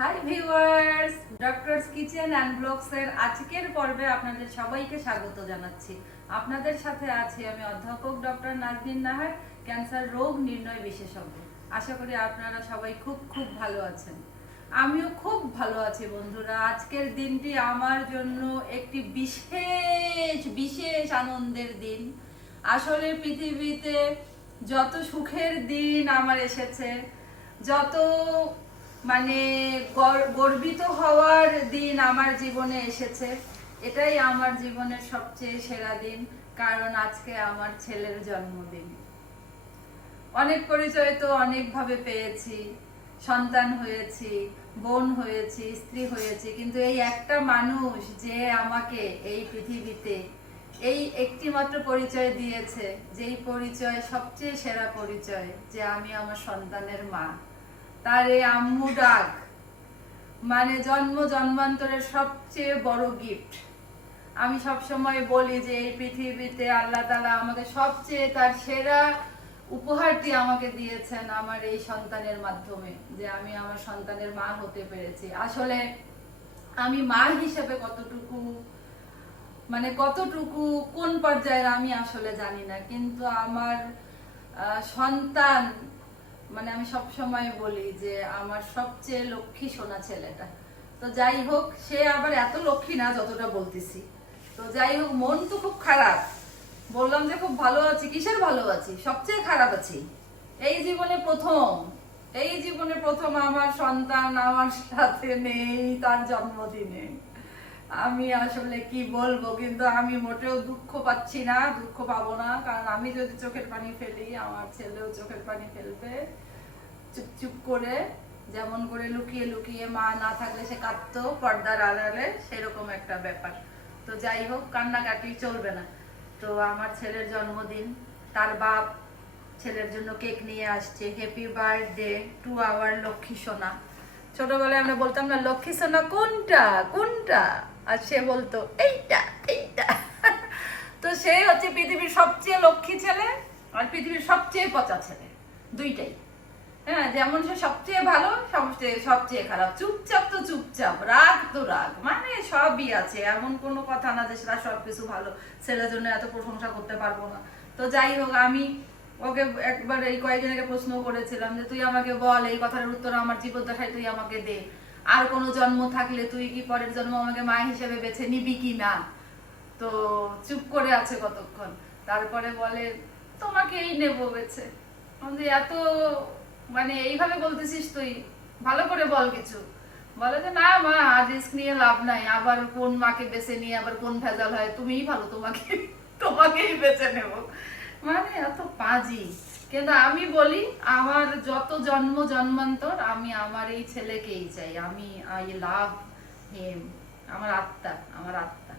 High viewers, doctors kitchen and blogs এর আজকের পর্বে আপনাদের সবাইকে স্বাগত জানাচ্ছি। আপনাদের সাথে আছি আমি অধ্যাপক ডক্টর নাজনীন নাহার, ক্যান্সার রোগ নির্ণয় বিশেষজ্ঞ। আশা করি আপনারা সবাই খুব খুব ভালো আছেন। আমিও খুব ভালো আছি বন্ধুরা। আজকের দিনটি আমার জন্য একটি বিশেষ বিশেষ আনন্দের দিন। আসলে পৃথিবীতে যত সুখের দিন আমার এসেছে, যত মানে গর্বিত হওয়ার দিন আমার জীবনে এসেছে, এটাই আমার জীবনের সবচেয়ে সেরা দিন। কারণ আজকে আমার ছেলের জন্মদিন। অনেক পরিচয় তো অনেকভাবে পেয়েছি, সন্তান হয়েছি, বোন হয়েছি, স্ত্রী হয়েছি, কিন্তু এই একটা মানুষ যে আমাকে এই পৃথিবীতে এই একটি মাত্র পরিচয় দিয়েছে, যেই পরিচয় সবচেয়ে সেরা পরিচয়, যে আমি আমার সন্তানের মা। তার এই আম্মু ডাক মানে জন্মান্তরের সবচেয়ে বড় গিফট। আমি সব সময় বলি যে এই পৃথিবীতে আল্লাহ তাআলা আমাকে সবচেয়ে তার সেরা উপহারটি আমাকে দিয়েছেন আমার এই সন্তানের মাধ্যমে, যে আমি আমার সন্তানের মা হতে পেরেছি। আসলে আমি মা হিসেবে কতটুকু কোন পর্যায়ের আমি আসলে জানি না, কিন্তু আমার সন্তান আমি সব সময় বলি যে আমার সবচেয়ে লক্ষ্মী সোনা ছেলেটা। তো যাই হোক, সে আবার এত লক্ষ্মী না যতটা বলতেছি। তো যাই হোক, মন তো খুব খারাপ। বললাম যে খুব ভালো আছি, কিসের ভালো আছি, সবচেয়ে খারাপ আছি। এই জীবনে প্রথম আমার সন্তান আমার সাথে নেই তার জন্মদিনে। আমি আসলে কি বলবো, কিন্তু আমি মোটেও দুঃখ পাচ্ছি না, দুঃখ পাবো না। কারণ আমি যদি চোখের পানি ফেলি, আমার ছেলেও চোখের পানি ফেলবে চুপ করে। যেমন করে লুকিয়ে লুকিয়ে মা না থাকলে সে কাঁদতো পর্দার আড়ালে, সেরকম একটা ব্যাপার। তো যাই হোক, কান্নাকাটি চলবে না। তো আমার ছেলের জন্মদিন, তার বাপ ছেলের জন্য কেক নিয়ে আসছে। Happy birthday to our Lakshmi সোনা। ছোটবেলায় আমরা বলতাম না লক্ষ্মী সোনা কোনটা কোনটা, আর সে বলতো এইটা এইটা। তো সে হচ্ছে পৃথিবীর সবচেয়ে লক্ষ্মী ছেলে আর পৃথিবীর সবচেয়ে পচা ছেলে, দুইটাই। হ্যাঁ, যেমন সে সবচেয়ে ভালো, সবচেয়ে খারাপ। চুপচাপ তো চুপচাপ, রাগ তো রাগ, মানে সবই আছে। এমন কোনো কথা না যে সেটা সবকিছু ভালো, ছেলের জন্য এত প্রশংসা করতে পারবো না। তো যাই হোক, আমি ওকে একবার এই কয়েকদিন আগে প্রশ্ন করেছিলাম যে তুই আমাকে বল, এই কথার উত্তর আমার জীবদ্দশায় তুই আমাকে দে। আর কোনো জন্ম থাকলে তুই কি পরের জন্ম আমাকে মা হিসেবে বেছে নিবি কি না? তো চুপ করে আছে কতক্ষণ, তারপরে বলে তোমাকেই নেবো বেছে। এত এইভাবে বলতেছিস তুই, ভালো করে বল কিছু। বলে যে না মা, রিস্ক নিয়ে লাভ নাই, আবার কোন মাকে বেছে নিয়ে আবার কোন ভেজাল হয়, তুমিই ভালো, তোমাকেই বেছে নেব। এত পাজি। কিন্তু আমি বলি আমার যত জন্মান্তর আমি আমার এই ছেলেকেই চাই। আই লাভ হিম। আমার আত্মা।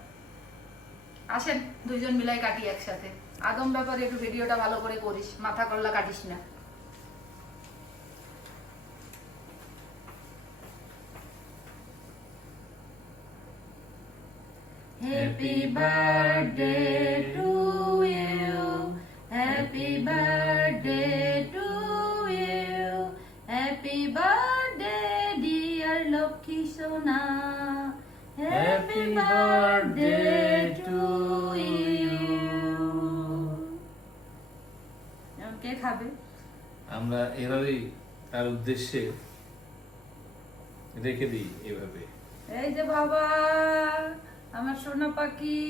আসেন দুইজন মিলাই কাটি একসাথে। আদম ব্যাপারে একটু ভিডিওটা ভালো করে করিস, মাথা করলা কাটিস না। Happy birthday to you, happy birthday to you, happy birthday dear Lokhi Sona, happy birthday to you. কে খাবে? আমরা এভাবেই তার উদ্দেশ্যে রেখে দিই এভাবে। এই যে বাবা, আমার সোনা পাখি,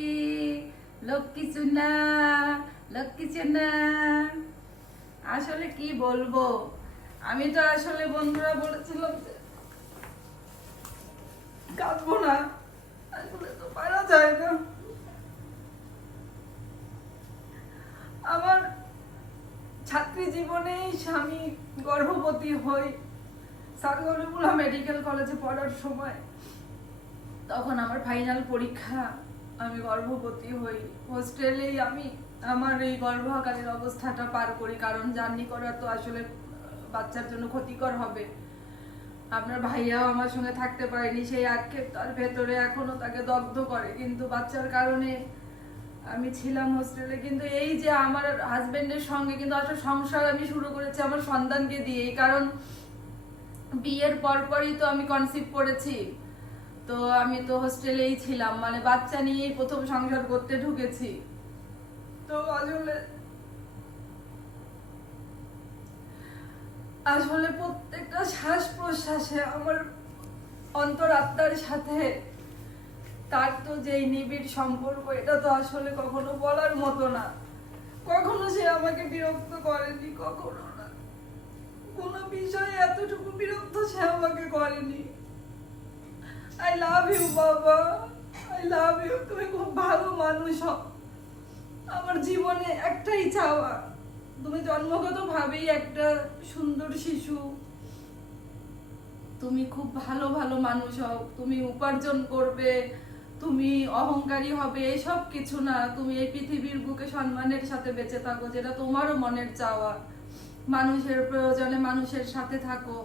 লক্ষ্মী চুনা। আসলে কি বলবো, আমি তো আসলে বন্ধুরা বলেছিলাম যে কাঁদবো না, আসলে তো পারা যায় না। আমার ছাত্রী জীবনেই স্বামী গর্ভবতী হই সারগলিমুলা মেডিকেল কলেজে পড়ার সময়। তখন আমার ফাইনাল পরীক্ষা, আমি গর্ভবতী হই। হোস্টেলেই আমি আমার এই গর্ভকালীন অবস্থাটা পার করি, কারণ জার্নি করা তো আসলে বাচ্চার জন্য ক্ষতিকর হবে। আপনার ভাইয়াও আমার সঙ্গে থাকতে পারেনি, সেই আক্ষেপ তার ভেতরে এখনো তাকে দগ্ধ করে। কিন্তু বাচ্চার কারণে আমি ছিলাম হোস্টেলে। কিন্তু এই যে আমার হাজবেন্ডের সঙ্গে কিন্তু আসলে সংসার আমি শুরু করেছি আমার সন্তানকে দিয়েই। কারণ বিয়ের পরপরই তো আমি কনসিভ করেছি। তো আমি তো হোস্টেলেই ছিলাম, মানে বাচ্চা নিয়েই প্রথম সংসার করতে ঢুকেছি। তো আসলে প্রত্যেকটা শ্বাস প্রশ্বাসে আমার অন্তরাত্মার সাথে তার তো যেই নিবিড় সম্পর্ক, এটা তো আসলে কখনো বলার মতো না। কখনো সে আমাকে বিরক্ত করেনি, কখনো না, কোনো বিষয়ে এতটুকু বিরক্ত সে আমাকে করেনি। আই লাভ ইউ বাবা, আই লাভ ইউ। তুমি খুব ভালো মানুষ হও। আমার জীবনে একটাই চাওয়া, তুমি জন্মগত ভাবেই একটা সুন্দর শিশু, তুমি খুব ভালো ভালো মানুষ হও, তুমি উপার্জন করবে, তুমি অহংকারী হবে, এসব কিছু না। তুমি এই পৃথিবীর বুকে সম্মানের সাথে বেঁচে থাকো, যেটা তোমারও মনের চাওয়া। মানুষের প্রয়োজনে মানুষের সাথে থাকো।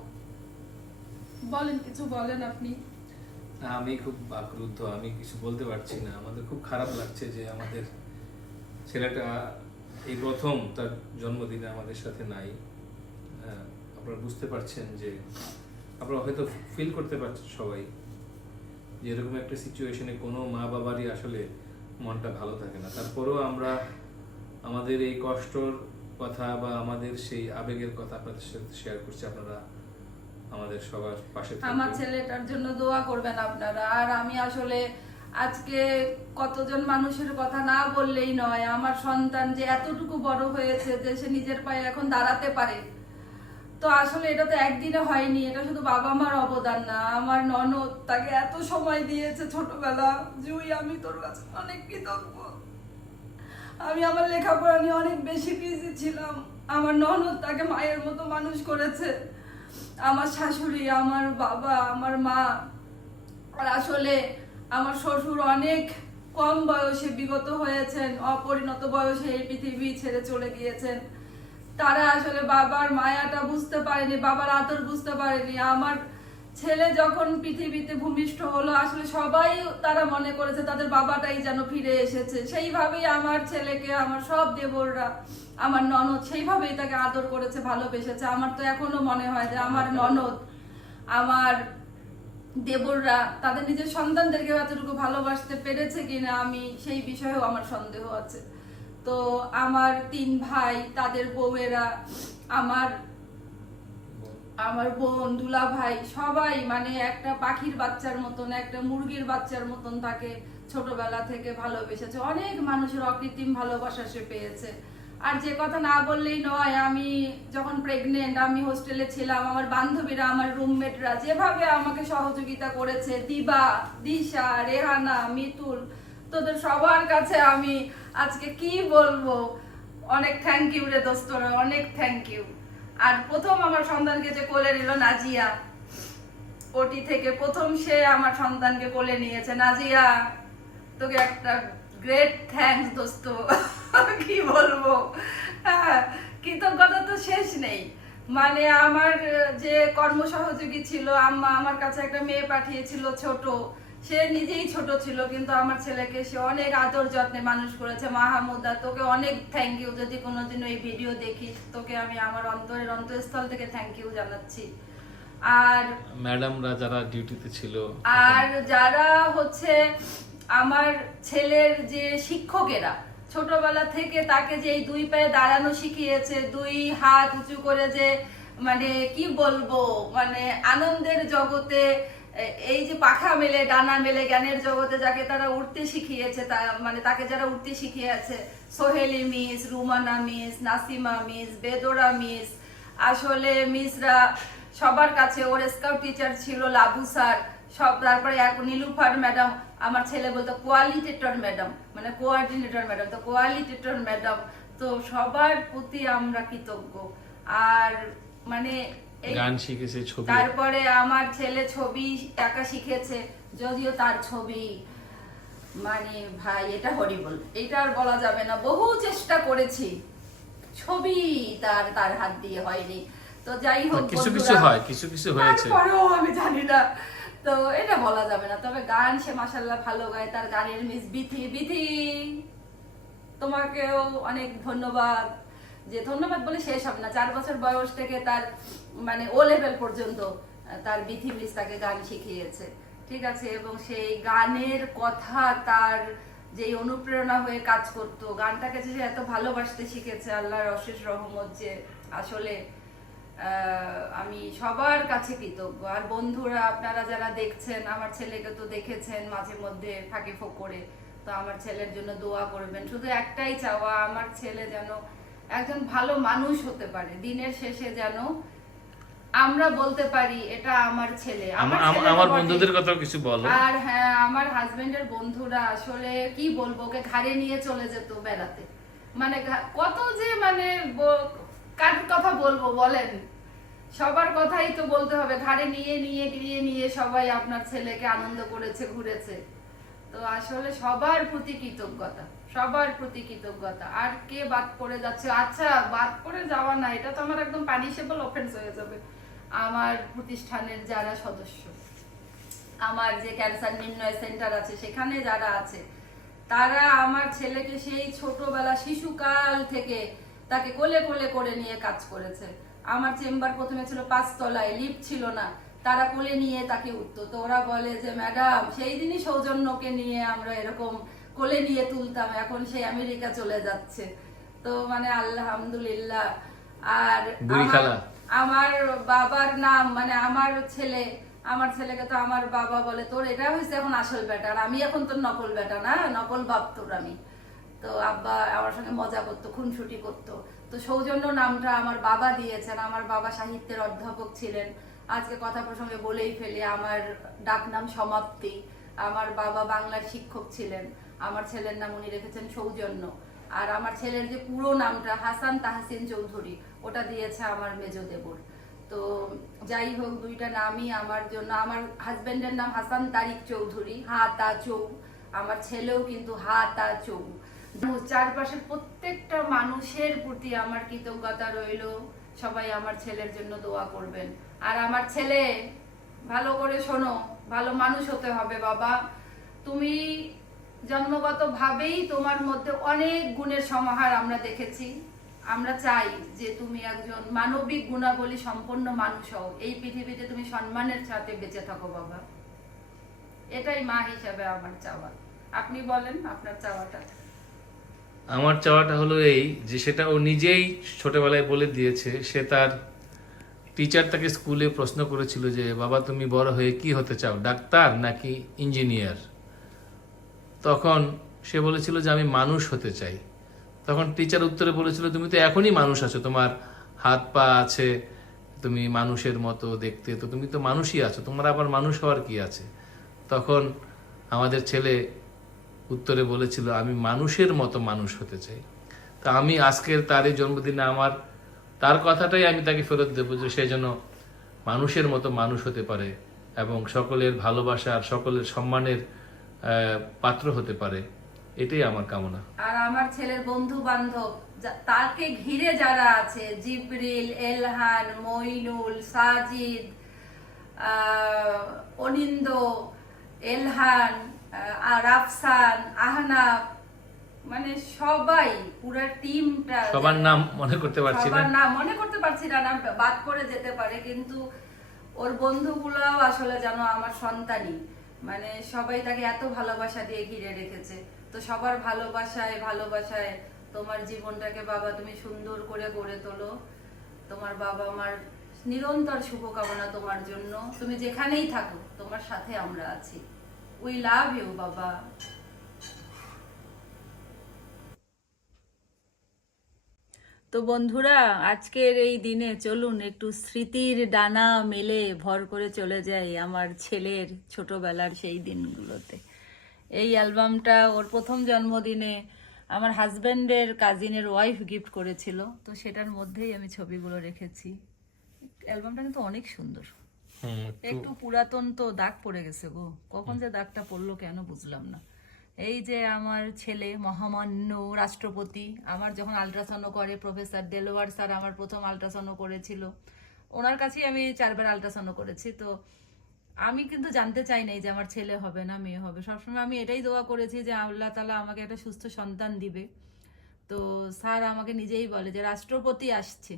বলেন, কিছু বলেন আপনি। আমি খুব আক্রুদ্ধ, আমি কিছু বলতে পারছি না। আমাদের খুব খারাপ লাগছে যে আমাদের ছেলেটা এই প্রথম তার জন্মদিনে আমাদের সাথে নাই। আপনারা বুঝতে পারছেন যে, আপনারা হয়তো ফিল করতে পারছেন সবাই যে এরকম একটা সিচুয়েশনে কোনো মা বাবারই আসলে মনটা ভালো থাকে না। তারপরেও আমরা আমাদের এই কষ্টর কথা বা আমাদের সেই আবেগের কথা আপনাদের সাথে শেয়ার করছি। আপনারা আমাদের সবার পাশে থাকবেন। আমার ছেলেটার জন্য দোয়া করবেন আপনারা। আর আমি আসলে আজকে কতজন মানুষের কথা না বললেই নয়, আমার সন্তান যে এতটুকু বড় হয়েছে যে সে নিজের পায়ে এখন দাঁড়াতে পারে, তো আসলে এটা তো একদিনে হয়নি। এটা শুধু বাবা মার অবদান না, আমার ননদ তাকে এত সময় দিয়েছে ছোটবেলা। জুই, আমি তোর কাছে অনেক কৃতজ্ঞ। আমি আমার লেখাপড়া নিয়ে অনেক বেশি বিজি ছিলাম, আমার ননদ তাকে মায়ের মতো মানুষ করেছে। আমার শাশুড়ি, আমার বাবা, আমার মা, আর আসলে আমার শ্বশুর অনেক কম বয়সে বিগত হয়েছেন, অপরিণত বয়সে এই পৃথিবী ছেড়ে চলে গিয়েছেন। তারা আসলে বাবার মায়াটা বুঝতে পারেনি, বাবার আদর বুঝতে পারেনি। আমার ছেলে যখন পৃথিবীতে ভূমিষ্ঠ হলো, আসলে সবাই তারা মনে করেছে তাদের বাবাটাই যেন ফিরে এসেছে। সেইভাবেই আমার ছেলেকে আমার সব দেবররা, আমার ননদ সেইভাবেই তাকে আদর করেছে, ভালোবেসেছে। আমার তো এখনো মনে হয় যে আমার ননদ, আমার দেবররা তাদের নিজের সন্তানদেরকে এতটুকু ভালোবাসতে পেরেছে কিনা, আমি সেই বিষয়েও আমার সন্দেহ আছে। তো আমার 3 ভাই, তাদের বউয়েরা, আমার বোন, দুলা ভাই, সবাই মানে একটা পাখির বাচ্চার মতন, একটা মুরগির বাচ্চার মতন তাকে ছোটবেলা থেকে ভালোবেসেছে। অনেক মানুষের অকৃত্রিম ভালোবাসা সে পেয়েছে। আর যে কথা না বললেই নয়, আমি যখন প্রেগনেন্ট, আমি হোস্টেলে ছিলাম, আমার বান্ধবীরা, আমার রুমমেটরা যেভাবে আমাকে সহযোগিতা করেছে, দিবা, দিশা, রেহানা, মিতুল, তোদের সবার কাছে আমি আজকে কি বলবো, অনেক থ্যাংক ইউ রে দোস্তরা, অনেক থ্যাংক ইউ। আর প্রথম আমার সন্তানকে যে কোলে নিল নাজিয়া, ওটি থেকে প্রথম সে আমার সন্তানকে কোলে নিয়েছে। নাজিয়া, তোকে একটা গ্রেট থ্যাঙ্কস দোস্ত। কি বলবো, হ্যাঁ, কৃতজ্ঞতা তো শেষ নেই। মানে আমার যে কর্ম সহযোগী ছিল আম্মা, আমার কাছে একটা মেয়ে পাঠিয়েছিল ছোট, সে নিজেই ছোট ছিল, কিন্তু আমার ছেলেকে সে অনেক আদর যত্নে মানুষ করেছে। মাহমুদা, তোকে অনেক থ্যাংক ইউ। যদি কোনোদিন এই ভিডিও দেখিস, তোকে আমি আমার অন্তরের অন্তঃস্থল থেকে থ্যাংক ইউ জানাচ্ছি। আর ম্যাডামরা যারা ডিউটিতে ছিল, আর যারা হচ্ছে আমার ছেলের যে শিক্ষকেরা, ছোটবেলা থেকে তাকে যে এই 2 পায়ে দাঁড়ানো শিখিয়েছে, 2 হাত উঁচু করে, যে মানে কি বলবো, মানে আনন্দের জগতে এই যে পাখা মেলে, ডানা মেলে জ্ঞানের জগতে যাকে তারা উঠতে শিখিয়েছে, মানে তাকে যারা উঠতে শিখিয়েছে, Soheli miss, Rumana miss, Nasima miss, Bedra miss, আসলে মিসরা সবার কাছে। ওর স্কাউট টিচার ছিল লাবু স্যার, সব। তারপরে এক নীলুফার ম্যাডাম, আমার ছেলে বলতো কোয়ালিটেটর ম্যাডাম, মানে কোঅর্ডিনেটর ম্যাডাম, তো কোয়ালিটেটর ম্যাডাম। তো সবার প্রতি আমরা কৃতজ্ঞ। আর মানে গান শিখেছে, ছবি, তারপরে আমার ছেলে ছবি আঁকা শিখেছে, যদিও তার ছবি মানে ভাই এটা হরিবল, এটা আর বলা যাবে না। বহু চেষ্টা করেছি, ছবি তার হাত দিয়ে হয়নি। তো যাই হোক, কিছু কিছু হয়, কিছু কিছু হয়েছে, তারপরেও আমি জানি না, তো এটা বলা যাবে না। তবে গান সে মাশাআল্লাহ ভালো গায়। তার গানের মিস বিথি, বিথি তোমাকেও অনেক ধন্যবাদ। যে ধন্যবাদ বলে শেষ হবে না। 4 বছর বয়স থেকে তার মানে ও লেভেল পর্যন্ত তার বিথি মিস তাকে গান শিখিয়েছে, ঠিক আছে, এবং সেই গানের কথা তার যেই অনুপ্রেরণা হয়ে কাজ করতো, গানটাকে যে এত ভালোবাসতে শিখেছে, আল্লাহর অশেষ রহমত যে আসলে আমি সবার কাছে কৃতজ্ঞ। আর বন্ধুরা আপনারা যারা দেখছেন, আমার ছেলেকে তো দেখেছেন মাঝে মধ্যে ফাঁকে ফোক করে, তো আমার ছেলের জন্য দোয়া করবেন। শুধু একটাই চাওয়া, আমার ছেলে যেন একজন ভালো মানুষ হতে পারে, দিনের শেষে যেন আমরা বলতে পারি এটা আমার ছেলে। আমার বন্ধুদের কথাও কিছু বলো। আর হ্যাঁ, আমার হাজবেন্ডের বন্ধুরা আসলে কি বলবো, ওকে ঘাড়ে নিয়ে চলে যেত বেড়াতে, মানে কত যে মানে কার কথা বলবো বলেন, সবার কথাই তো বলতে হবে, ঘাড়ে নিয়ে নিয়ে নিয়ে নিয়ে সবাই আপনার ছেলেকে আনন্দ করেছে, ঘুরেছে। তো আসলে সবার প্রতি কৃতজ্ঞতা, সবার প্রতি কৃতজ্ঞতা। আর কে বাদ পড়ে যাচ্ছে, আচ্ছা বাদ পড়ে যাওয়া না, এটা তো আমার একদম পানিশেবল অফেন্স হয়ে যাবে। আমার প্রতিষ্ঠানের যারা সদস্য, আমার যে ক্যান্সার নির্ণয় সেন্টার আছে সেখানে যারা আছে, তারা আমার ছেলেকে সেই ছোটবেলা শিশুকাল থেকে তাকে কোলে কোলে করে নিয়ে কাজ করেছে। আমার চেম্বার প্রথমে ছিল 5 তলায়, লিফট ছিল না, তারা কোলে নিয়ে তাকে উঠতো। তো ওরা বলে যে ম্যাডাম সেই দিনই সৌজন্যকে নিয়ে আমরা এরকম কোলে নিয়ে তুলতাম, এখন সেই আমেরিকা চলে যাচ্ছে। তো মানে আলহামদুলিল্লাহ। আর আমার বাবার নাম, মানে আমার ছেলেকে তো আমার বাবা বলে, তোর এটা হয়েছে এখন আসল বেটা, আর আমি এখন তোর নকল বেটা না, নকল বাপ তোর আমি। তো আব্বা আমার সঙ্গে মজা করতো, খুনসুটি করতো। তো সৌজন্য নামটা আমার বাবা দিয়েছেন। আমার বাবা সাহিত্যের অধ্যাপক ছিলেন। আজকে কথা প্রসঙ্গে বলেই ফেলি, আমার ডাক নাম সমাপ্তি। আমার বাবা বাংলার শিক্ষক ছিলেন। আমার ছেলের নাম উনি রেখেছেন সৌজন্য। আর আমার ছেলের যে পুরো নামটা হাসান তাহসিন চৌধুরী, ওটা দিয়েছে আমার মেজ দেবর। তো যাই হোক, দুইটা নামই আমার জন্য। আমার হাজবেন্ডের নাম হাসান তারিক চৌধুরী, হা তা চৌ। আমার ছেলেও কিন্তু হা তা চৌ। চারপাশের প্রত্যেকটা মানুষের প্রতি আমার কৃতজ্ঞতা রইল। সবাই আমার ছেলের জন্য দোয়া করবেন। আর আমার ছেলে, ভালো করে শোনো, ভালো মানুষ হতে হবে বাবা। তুমি জন্মগত ভাবেই তোমার মধ্যে অনেক গুণের সমাহার আমরা দেখেছি। আমরা চাই যে তুমি একজন মানবিক গুণাবলী সম্পন্ন মানুষ হও, এই পৃথিবীতে তুমি সম্মানের সাথে বেঁচে থাকো বাবা। এটাই মা হিসাবে আমার চাওয়া। আপনি বলেন আপনার চাওয়াটা। আমার চাওয়াটা হলো এই যে, সেটা ও নিজেই ছোটবেলায় বলে দিয়েছে। সে তার টিচার তাকে স্কুলে প্রশ্ন করেছিল যে বাবা তুমি বড় হয়ে কি হতে চাও, ডাক্তার নাকি ইঞ্জিনিয়ার? তখন সে বলেছিল যে আমি মানুষ হতে চাই। তখন টিচার উত্তরে বলেছিল তুমি তো এখনই মানুষ আছো, তোমার হাত পা আছে, তুমি মানুষের মতো দেখতে, তো তুমি তো মানুষই আছো, তোমার আবার মানুষ হওয়ার কি আছে? তখন আমাদের ছেলে উত্তরে বলেছিল আমি মানুষের মতো মানুষ হতে চাই। তা আমি আজকের তার এই জন্মদিনে তার কথাটাই আমি তাকে ফেরত দেবো, যে সে যেন মানুষের মতো মানুষ হতে পারে এবং সকলের ভালোবাসা আর সকলের সম্মানের পাত্র হতে পারে, এটাই আমার কামনা। আর আমার ছেলের বন্ধু বান্ধব তাকে ঘিরে যারা আছে, জিবরিল, এলহান, মইনুল, সাজিদ, অনিন্দ, এলহান, রাফসান, আহনাফ, মানে সবাই পুরো টিমটা, সবার নাম মনে করতে পারছি না, সবার নাম মনে করতে পারছি না, নাম বাদ করে যেতে পারে, কিন্তু ওর বন্ধুগুলাও আসলে যেন আমার সন্তানই, মানে সবাই তাকে এত ভালোবাসা দিয়ে ঘিরে রেখেছে। তো সবার ভালোবাসায় ভালোবাসায় তোমার জীবনটাকে বাবা তুমি সুন্দর করে গড়ে তোলো। তোমার বাবা মার নিরন্তর শুভকামনা তোমার জন্য। তুমি যেখানেই থাকো তোমার সাথে আমরা আছি। উই লাভ ইউ বাবা। তো বন্ধুরা, আজকের এই দিনে চলুন একটু স্মৃতির ডানা মেলে ভর করে চলে যাই আমার ছেলের ছোটবেলার সেই দিনগুলোতে। এই অ্যালবামটা ওর প্রথম জন্মদিনে আমার হাজব্যান্ডের কাজিনের ওয়াইফ গিফট করেছিল, তো সেটার মধ্যেই আমি ছবিগুলো রেখেছি। অ্যালবামটা কিন্তু অনেক সুন্দর। একটু পুরাতন তো, দাগ পড়ে গেছে গো, কখন যে দাগটা পড়লো কেন বুঝলাম না। এই যে আমার ছেলে মহামান্য রাষ্ট্রপতি, আমার যখন আল্ট্রাসাউন্ড করে প্রফেসর দেলোয়ার স্যার আমার প্রথম আল্ট্রাসাউন্ড করেছিল, ওনার কাছেই আমি 4 বার আল্ট্রাসাউন্ড করেছি। তো আমি কিন্তু জানতে চাই নাই যে আমার ছেলে হবে না মেয়ে হবে, সবসময় আমি এটাই দোয়া করেছি যে আল্লাহ তাআলা আমাকে একটা সুস্থ সন্তান দিবে। তো স্যার আমাকে নিজেই বলে যে রাষ্ট্রপতি আসছে,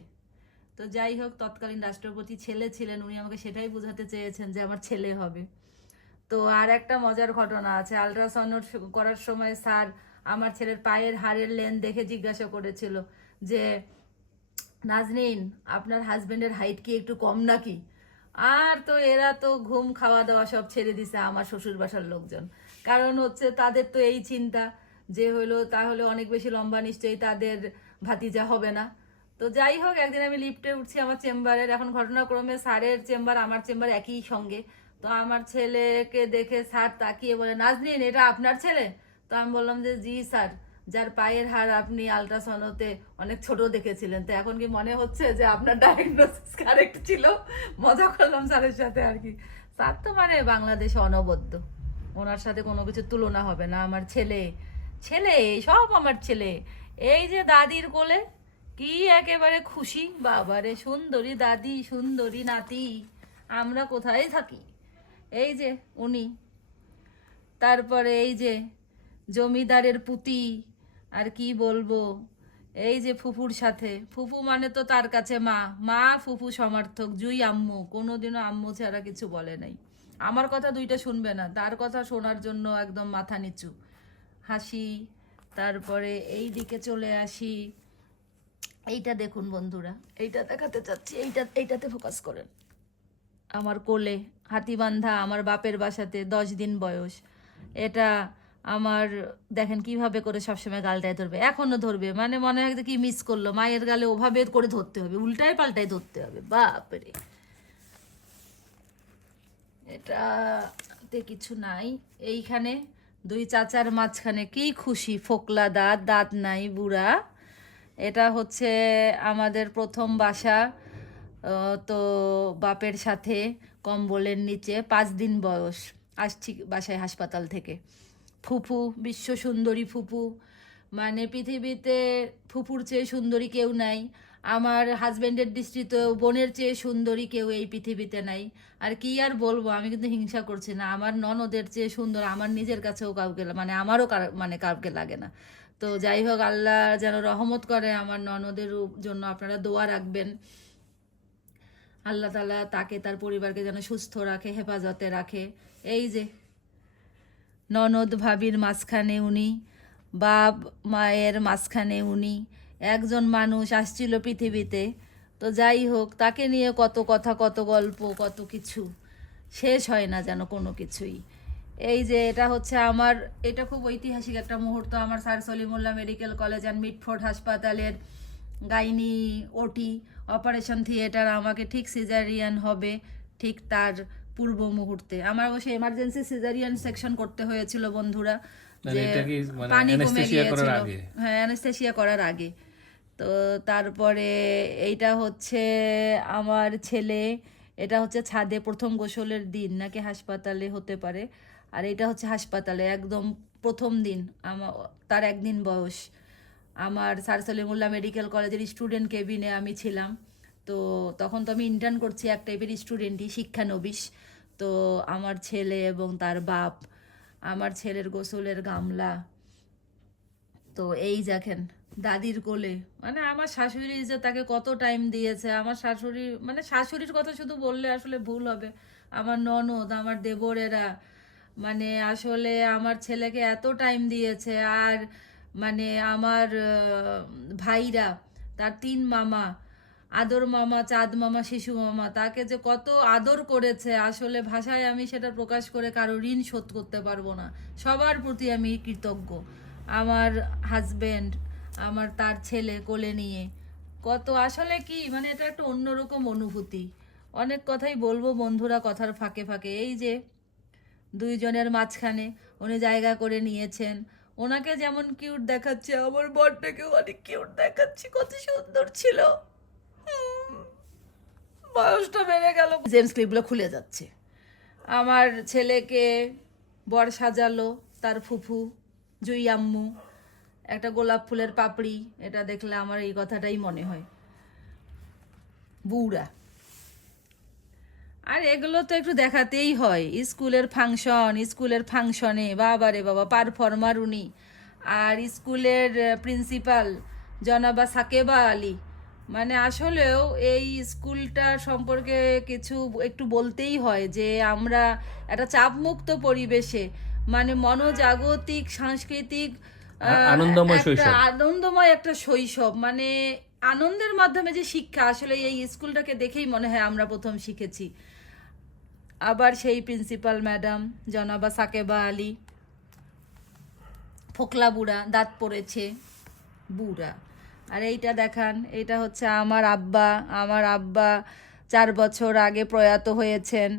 তো যাই হোক, তৎকালীন রাষ্ট্রপতি ছেলে ছিলেন, উনি আমাকে সেটাই বোঝাতে চেয়েছেন যে আমার ছেলে হবে। তো আর একটা মজার ঘটনা আছে, আলট্রাসাউন্ড করার সময় স্যার আমার ছেলের পায়ের হাড়ের লেন্থ দেখে জিজ্ঞাসা করেছিল যে নাজনীন, আপনার হাজবেন্ডের হাইট কি একটু কম নাকি? আর তো এরা তো ঘুম খাওয়া দাওয়া সব ছেড়ে দিছে আমার শ্বশুর বাসার লোকজন। কারণ হচ্ছে তাদের তো এই চিন্তা যে হলো তাহলে অনেক বেশি লম্বা, নিশ্চয়ই তাদের ভাতিজা হবে না। তো যাই হোক, একদিন আমি লিফটে উঠছি আমার চেম্বারের, এখন ঘটনাক্রমে স্যারের চেম্বার আমার চেম্বার একই সঙ্গে। তো আমার ছেলেকে দেখে স্যার তাকিয়ে বলে, নাজনীন, এটা আপনার ছেলে? তো আমি বললাম যে জি স্যার, যার পায়ের হাড় আপনি আলট্রাসাউন্ডতে অনেক ছোট দেখেছিলেন। তো এখন কি মনে হচ্ছে যে আপনার ডায়াগনোসিস কারেক্ট ছিল? মজা করলাম স্যারের সাথে আর কি। স্যার তো মানে বাংলাদেশে অনবদ্য, ওনার সাথে কোনো কিছু তুলনা হবে না। আমার ছেলে ছেলে সব আমার ছেলে। এই যে দাদির কোলে কি একেবারে খুশি, বাবারে সুন্দরী দাদি, সুন্দরী নাতি, আমরা কোথায় থাকি। এই যে উনি, তারপরে এই যে জমিদারের পুতি, আর কি বলবো, এই যে ফুফুর সাথে, ফুফু মানে তো তার কাছে মা, মা ফুফু সমার্থক, জুই আম্মু, কোনোদিনও আম্মু ছাড়া কিছু বলে নাই। আমার কথা দুইটা শুনবে না, তার কথা শোনার জন্য একদম মাথা নিচু, হাসি। তারপরে এই দিকে চলে আসি, এইটা দেখুন বন্ধুরা, এইটা দেখাতে চাচ্ছি, এইটাতে ফোকাস করেন। আমার কোলে হাতিবান্ধা আমার বাপের বাসাতে 10 দিন বয়স। এটা আমার দেখেন কিভাবে করে সবসময় গালটায় ধরবে, এখনো ধরবে, মানে মনে হয় যে কি মিস করলো, মায়ের গালে ওভাবে করে ধরতে হবে, উল্টায় পাল্টায় ধরতে হবে, বাপরে। এটাতে কিছু নাই। এইখানে দুই চাচার মাঝখানে কি খুশি, ফোকলা দাঁত, দাঁত নাই, বুড়া। এটা হচ্ছে আমাদের প্রথম বাসা, তো বাপের সাথে কম্বলের নিচে 5 দিন বয়স, আসছি বাসায় হাসপাতাল থেকে। ফুফু, বিশ্ব সুন্দরী ফুফু, মানে পৃথিবীতে ফুফুর চেয়ে সুন্দরী কেউ নাই। আমার হাজব্যান্ডের দৃষ্টিতে বোনের চেয়ে সুন্দরী কেউ এই পৃথিবীতে নাই। আর কি আর বলবো, আমি কিন্তু হিংসা করছি না, আমার ননদের চেয়ে সুন্দর আমার নিজের কাছেও কাউকে, মানে আমারও মানে কাউকে লাগে না। তো যাই হোক, আল্লাহ যেন রহমত করে আমার ননদের জন্য, আপনারা দোয়া রাখবেন। আল্লাহ তাআলা তাকে তার পরিবারকে যেন সুস্থ রাখে, হেফাজতে রাখে। এই যে ননদ ভাবির মাঝখানে উনি, বাপ মায়ের মাঝখানে উনি, একজন মানুষ আসছিল পৃথিবীতে। তো যাই হোক, তাকে নিয়ে কত কথা, কত গল্প, কত কিছু, শেষ হয় না যেন কোনো কিছুই। এই যে এটা হচ্ছে আমার, এটা খুব ঐতিহাসিক একটা মুহূর্ত, আমার sir Salimullah medical college and Mitford হাসপাতালের গাইনি ওটি অপারেশন থিয়েটার, আমাকে ঠিক সিজারিয়ান হবে ঠিক তার পূর্ব মুহূর্তে আমার অবশ্যই এমার্জেন্সি সিজারিয়ান সেকশন করতে হয়েছিল বন্ধুরা, যে পানি কমে গিয়েছিল, হ্যাঁ অ্যানেস্থেসিয়া করার আগে। তো তারপরে এইটা হচ্ছে আমার ছেলে, এটা হচ্ছে ছাদে প্রথম গোসলের দিন নাকি হাসপাতালে হতে পারে, আর এটা হচ্ছে হাসপাতালে একদম প্রথম দিন, আমার তার 1 দিন বয়স। আমার স্যার সলিমুল্লাহ মেডিকেল কলেজের স্টুডেন্ট কেবিনে আমি ছিলাম। তো তখন তো আমি ইন্টার্ন করছি, এক টাইপের স্টুডেন্টই, শিক্ষানবিশ। তো আমার ছেলে এবং তার বাপ, আমার ছেলের গোসলের গামলা, তো এই দেখেন দাদির কোলে, মানে আমার শাশুড়ি যে তাকে কত টাইম দিয়েছে, আমার শাশুড়ি, মানে শাশুড়ির কথা শুধু বললে আসলে ভুল হবে, আমার ননদ, আমার দেবরেরা, মানে আসলে আমার ছেলেকে এত টাইম দিয়েছে। আর মানে আমার ভাইরা, তার 3 মামা, আদর মামা, চাঁদ মামা, শিশু মামা, তাকে যে কত আদর করেছে, আসলে ভাষায় আমি সেটা প্রকাশ করে কারো ঋণ শোধ করতে পারবো না। সবার প্রতি আমি কৃতজ্ঞ। আমার হাজবেন্ড, আমার তার ছেলে কোলে নিয়ে কত, আসলে কি মানে এটা একটা অন্যরকম অনুভূতি। অনেক কথাই বলবো বন্ধুরা কথার ফাঁকে ফাঁকে। এই যে দুইজনের মাঝখানে উনি জায়গা করে নিয়েছেন, ওনাকে যেমন কিউট দেখাচ্ছে, আমার বরটাকেও অনেক কিউট দেখাচ্ছে, কত সুন্দর ছিল। বয়সটা বেড়ে গেল, জেমস ক্লিপগুলো খুলে যাচ্ছে। আমার ছেলেকে বর সাজালো তার ফুফু, জুই আম্মু, একটা গোলাপ ফুলের পাপড়ি, এটা দেখলে আমার এই কথাটাই মনে হয়, বুড়া। আর এগুলো তো একটু দেখাতেই হয়, স্কুলের ফাংশনে বাবা রে বাবা, পারফর্মার উনি। আর স্কুলের প্রিন্সিপাল জনাবা সাকেবা আলী, মানে আসলেও এই স্কুলটা সম্পর্কে কিছু একটু বলতেই হয় যে আমরা একটা চাপমুক্ত পরিবেশে, মানে মনোজাগতিক সাংস্কৃতিক আনন্দময় একটা শৈশব। আনন্দময় একটা শৈশব, মানে আনন্দের মাধ্যমে যে শিক্ষা, আসলে এই স্কুলটাকে দেখেই মনে হয় আমরা প্রথম শিখেছি। আবার সেই প্রিন্সিপাল ম্যাডাম জনাবা সাকেবা আলী, ফোকলা বুড়া, দাঁত পড়েছে বুড়া। আর এইটা দেখান, এটা হচ্ছে আমার আব্বা। আমার আব্বা 4 বছর আগে প্রয়াত হয়েছেন।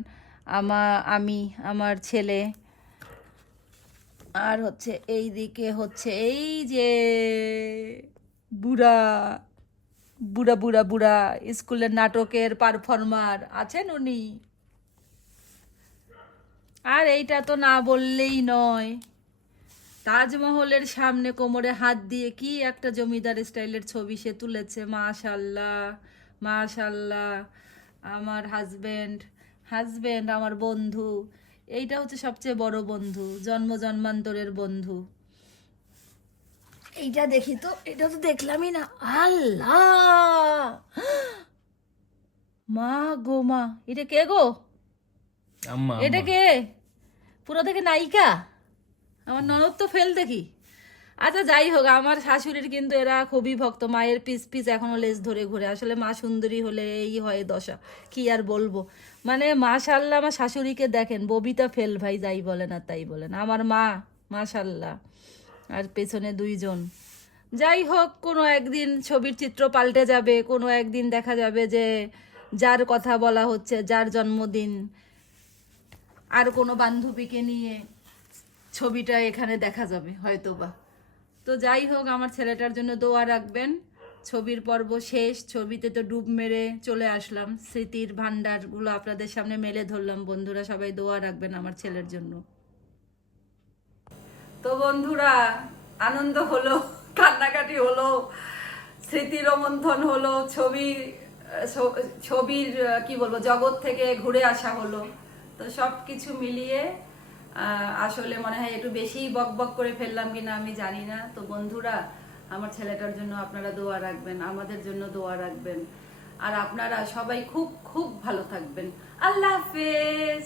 আমি, আমার ছেলে। আর হচ্ছে এই দিকে হচ্ছে এই যে বুড়া বুড়া বুড়া বুড়া স্কুলের নাটকের পারফর্মার আছেন উনি। আর এইটা তো না বললেই নয়, তাজমহলের সামনে কোমরে হাত দিয়ে কি একটা জমিদার স্টাইলের ছবি সে তুলেছে। মাশাল্লাহ, মাশাল্লাহ। আমার হাজবেন্ড, হাজবেন্ড আমার বন্ধু। এইটা হচ্ছে সবচেয়ে বড় বন্ধু, জন্ম জন্মান্তরের বন্ধু। এইটা দেখি তো, এটা তো দেখলামই না। আল্লাহ, মা গো মা, এটা কে গো? আম্মা এটা আম্মা। কে? পুরো থেকে নায়িকা। আমার ননদ তো ফেল দেখি। আচ্ছা যাই হোক, আমার শাশুড়ির কিন্তু এরা খুবই ভক্ত, মায়ের পিস পিস এখনো লেজ ধরে ঘুরে। আসলে মা সুন্দরী হলে এই হয় দশা, কি আর বলবো। মানে মাশাল্লাহ, আমার শাশুড়িকে দেখেন, ববিতা ফেল ভাই, যাই বলেন আর তাই বলেন। আমার মা মাশাল্লাহ, আর পেছনে 2জন। যাই হোক, কোনো একদিন ছবির চিত্র পাল্টে যাবে, কোনো একদিন দেখা যাবে যে যার কথা বলা হচ্ছে, যার জন্মদিন, আর কোনো বান্ধবীকে নিয়ে ছবিটা এখানে দেখা যাবে হয়তোবা। তো যাই হোক, আমার ছেলেটার জন্য দোয়া রাখবেন। ছবির পর্ব শেষ, ছবিতে তো ডুব মেরে চলে আসলাম, স্মৃতির ভান্ডারগুলো আপনাদের সামনে মেলে ধরলাম। বন্ধুরা সবাই দোয়া রাখবেন আমার ছেলের জন্য। তো বন্ধুরা, আনন্দ হলো, কান্নাকাটি হলো, স্মৃতি রোমন্থন হলো, ছবির কি বলবো, জগৎ থেকে ঘুরে আসা হলো। তো সব কিছু মিলিয়ে আসলে মনে হয় একটু বেশি বক বক করে ফেললাম কিনা আমি জানি না। তো বন্ধুরা, আমার ছেলেটার জন্য আপনারা দোয়া রাখবেন, আমাদের জন্য দোয়া রাখবেন। আর আপনারা সবাই খুব খুব ভালো থাকবেন। আল্লাহ হাফেজ।